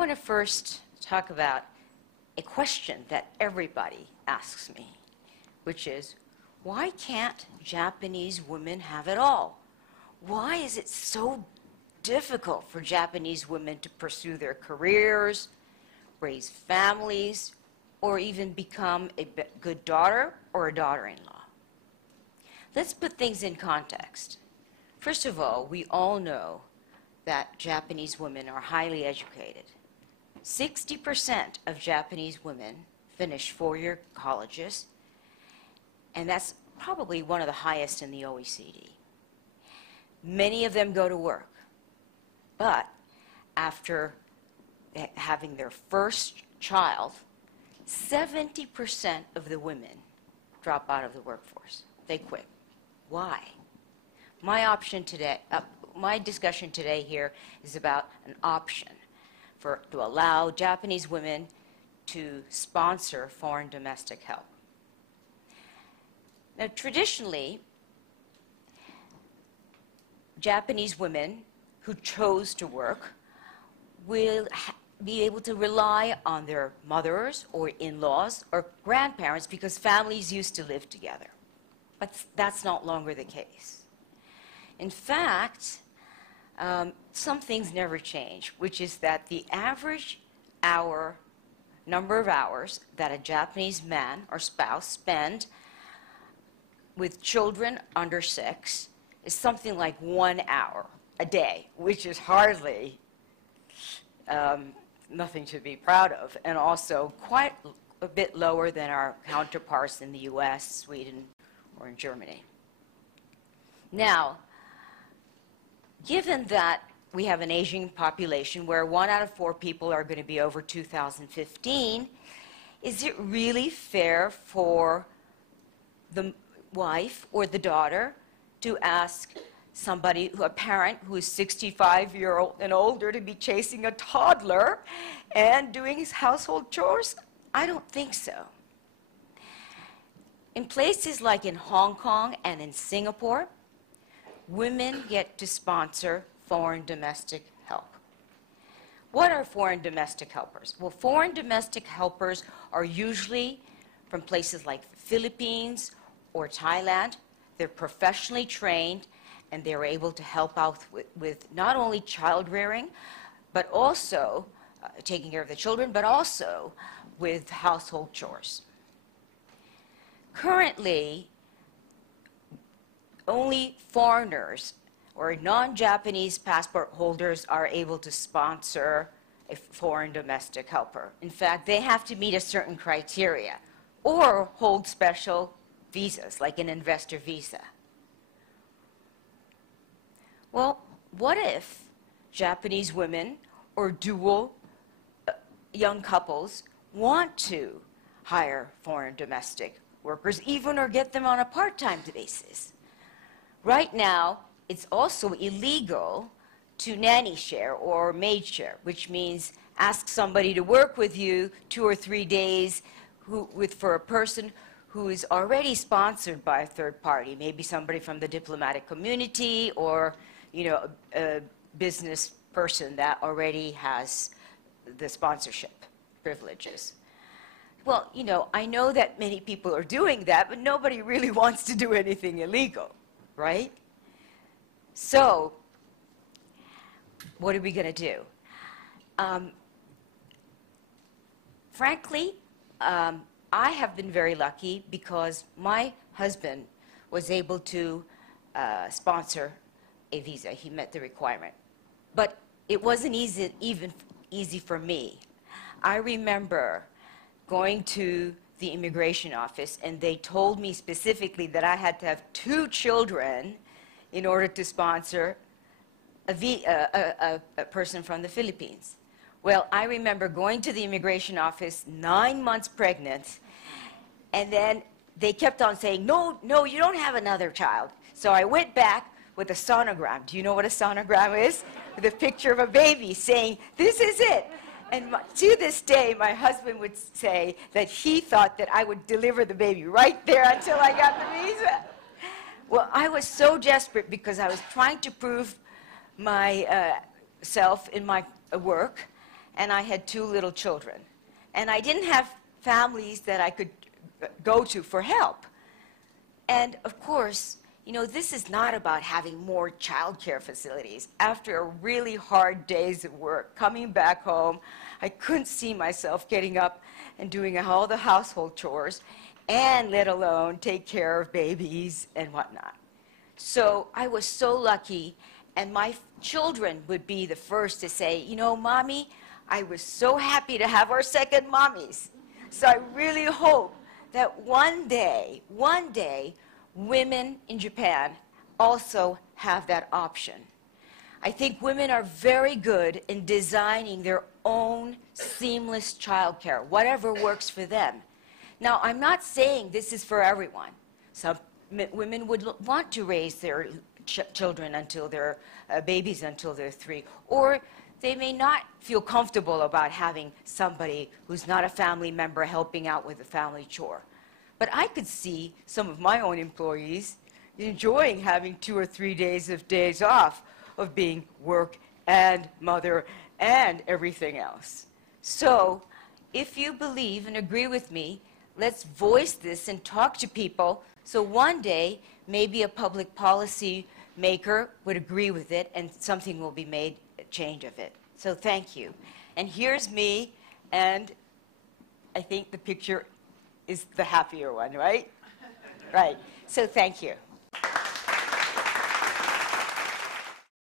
want to first talk about a question that everybody asks me, which is, why can't Japanese women have it all? Why is it so difficult for Japanese women to pursue their careers, raise families, or even become a good daughter or a daughter-in-law? Let's put things in context. First of all, we all know that Japanese women are highly educated. 60% of Japanese women finish four-year colleges, and that's probably one of the highest in the OECD. Many of them go to work, but after having their first child, 70% of the women drop out of the workforce. They quit. Why? My discussion today here is about an option to allow Japanese women to sponsor foreign domestic help. Now, traditionally, Japanese women who chose to work will be able to rely on their mothers or in-laws or grandparents because families used to live together. But that's no longer the case. In fact, some things never change, which is that the average number of hours that a Japanese man or spouse spend with children under 6 is something like 1 hour a day, which is hardly nothing to be proud of, and also quite a bit lower than our counterparts in the US, Sweden, or in Germany. Now, given that we have an aging population where 1 out of 4 people are going to be over 2015, is it really fair for the wife or the daughter to ask a parent who is 65-year-old and older to be chasing a toddler and doing his household chores? I don't think so. In places like in Hong Kong and in Singapore, women get to sponsor foreign domestic help. What are foreign domestic helpers? Well, foreign domestic helpers are usually from places like the Philippines or Thailand. They're professionally trained, and they're able to help out with not only child rearing, but also taking care of the children, but also with household chores. Currently, only foreigners or non-Japanese passport holders are able to sponsor a foreign domestic helper. In fact, they have to meet a certain criteria or hold special visas, like an investor visa. Well, what if Japanese women or dual young couples want to hire foreign domestic workers, even or get them on a part-time basis? Right now, it's also illegal to nanny share or maid share, which means ask somebody to work with you 2 or 3 days for a person who is already sponsored by a third party, maybe somebody from the diplomatic community or a business person that already has the sponsorship privileges. Well, I know that many people are doing that, but nobody really wants to do anything illegal, right? So, what are we going to do? Frankly, I have been very lucky because my husband was able to sponsor a visa. He met the requirement. But it wasn't easy for me. I remember going to the immigration office, and they told me specifically that I had to have 2 children in order to sponsor a person from the Philippines. Well, I remember going to the immigration office 9 months pregnant, and then they kept on saying, no, you don't have another child. So I went back with a sonogram. Do you know what a sonogram is? With a picture of a baby saying, this is it. And to this day, my husband would say that he thought that I would deliver the baby right there until I got the visa. Well, I was so desperate because I was trying to prove myself in my work, and I had 2 little children. And I didn't have families that I could go to for help. And of course, you know, this is not about having more childcare facilities. After a really hard days of work, coming back home, I couldn't see myself getting up and doing all the household chores, and let alone take care of babies and whatnot. So I was so lucky, and my children would be the first to say, you know, Mommy, I was so happy to have our second mommies. So I really hope that one day, women in Japan also have that option. I think women are very good in designing their own seamless childcare, whatever works for them. Now, I'm not saying this is for everyone. Some women would want to raise their children until they're babies until they're 3, or they may not feel comfortable about having somebody who's not a family member helping out with the family chore. But I could see some of my own employees enjoying having 2 or 3 days off of being work and mother and everything else. So if you believe and agree with me, let's voice this and talk to people so one day maybe a public policy maker would agree with it and something will be made a change of it. So thank you. And here's me, and I think the picture is the happier one, right? Right. So thank you.